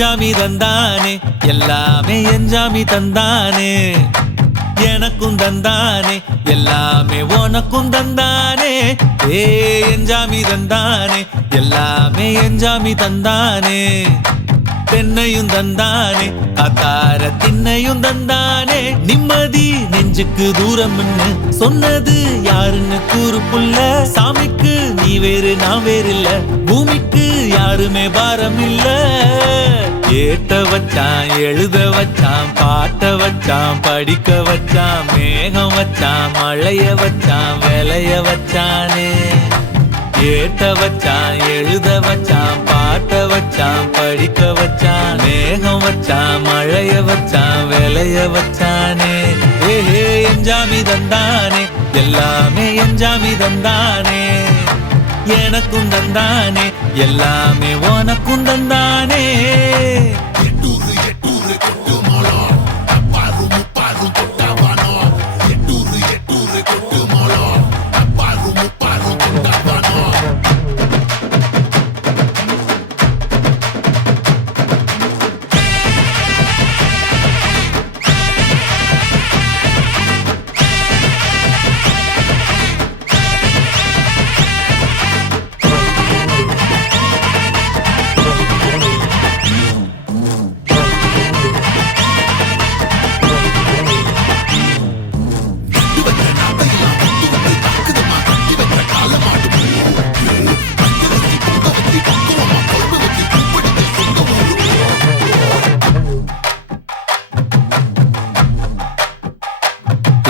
எஞ்சாமி தந்தானே எல்லாமே எஞ்சாமி தந்தானே எனக்கும் தந்தானே எல்லாமே உனக்கும் தந்தானே ஏ எஞ்சாமி தந்தானே எல்லாமே எஞ்சாமி தந்தானே தென்னையும் தந்தானே காத்தார திண்ணையும் தந்தானே நிம்மதி நெஞ்சுக்கு தூரம்னு சொன்னது யாருன்னு கூறு புள்ள சாமிக்கு நீ வேறு நான் வேறு இல்ல பூமிக்கு யாருமே பாரம் இல்ல ஏட்ட வச்சான் எழுத வச்சான் பாட்ட வச்சான் படிக்க வச்சான் மேகம் வச்சான் மழைய வச்சான் விளைய வச்சானே ஏட்ட வச்சான் எழுத வச்சான் பாட்ட வச்சான் படிக்க வச்சான் மேகம் வச்சான் மழைய வச்சான் விளைய வச்சானே ஏஹே எஞ்சாமி தந்தானே எல்லாமே எஞ்சாமி தந்தானே எனக்கும் தந்தானே எல்லாமே உனக்கும் தந்தானே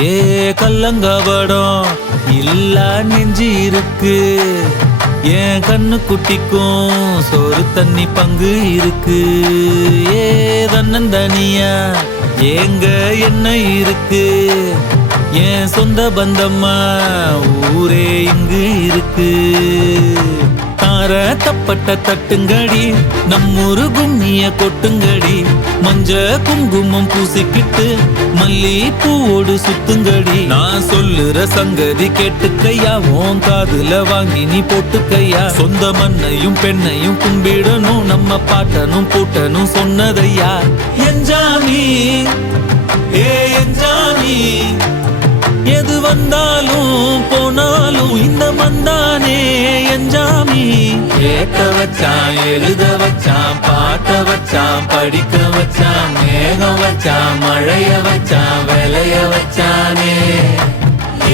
ஏ கல்லங்கபடம் இல்ல நெஞ்சு இருக்கு என் கண்ணு குட்டிக்கும் சோறு தண்ணி பங்கு இருக்கு ஏ தன்னந்தனியா ஏங்க என்ன இருக்கு என் சொந்த பந்தம்மா ஊரே இங்கு இருக்கு தார தப்பட்ட தட்டுங்கடி நம்மூரு கும்மிய கொட்டுங்கடி மஞ்ச குங்குமம் பூசிக்கிட்டு மல்லி பூவோடு சுத்துங்கடி நான் சொல்லுற சங்கதி கேட்டுக்கையா உன் காதுல வாங்கி நீ போட்டுக்கையா சொந்த மண்ணையும் பெண்ணையும் கும்பிடணும் நம்ம பாட்டனும் பூட்டனும் சொன்னதையா எஞ்சாமி ஏ எஞ்சாமி எது வந்தாலும் போனாலும் இந்த மந்தானே எஞ்சாமி ஏட்ட வச்சான் எழுத வச்சான் பாட்ட வச்சான் படிக்க வச்சான் மேகம் வச்சான் மழைய வச்சான் விளைய வச்சானே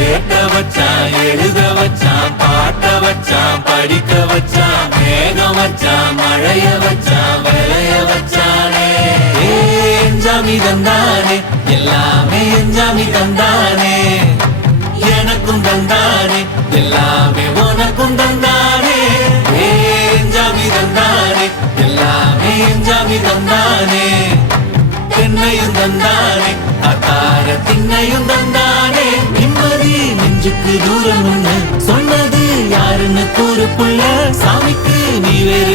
ஏட்ட வச்சான் எழுத வச்சான் பாட்ட வச்சான் படிக்க வச்சான் மேகம் வச்சான் மழைய வச்சான் விளைய வச்சானே எஞ்சாமி தந்தானே எல்லாமே எஞ்சாமி தந்தானே எனக்கும் தந்தானே எல்லாமே உனக்கும் தந்தானே எஞ்சாமி தந்தானே எல்லாமே எஞ்சாமி தந்தானே தென்னையும் தந்தானே காத்தார திண்ணையும் தந்தானே நிம்மதி நெஞ்சுக்கு தூரம் சொன்னது யாருன்னு கூறு புள்ள சாமிக்கு நீ வேறு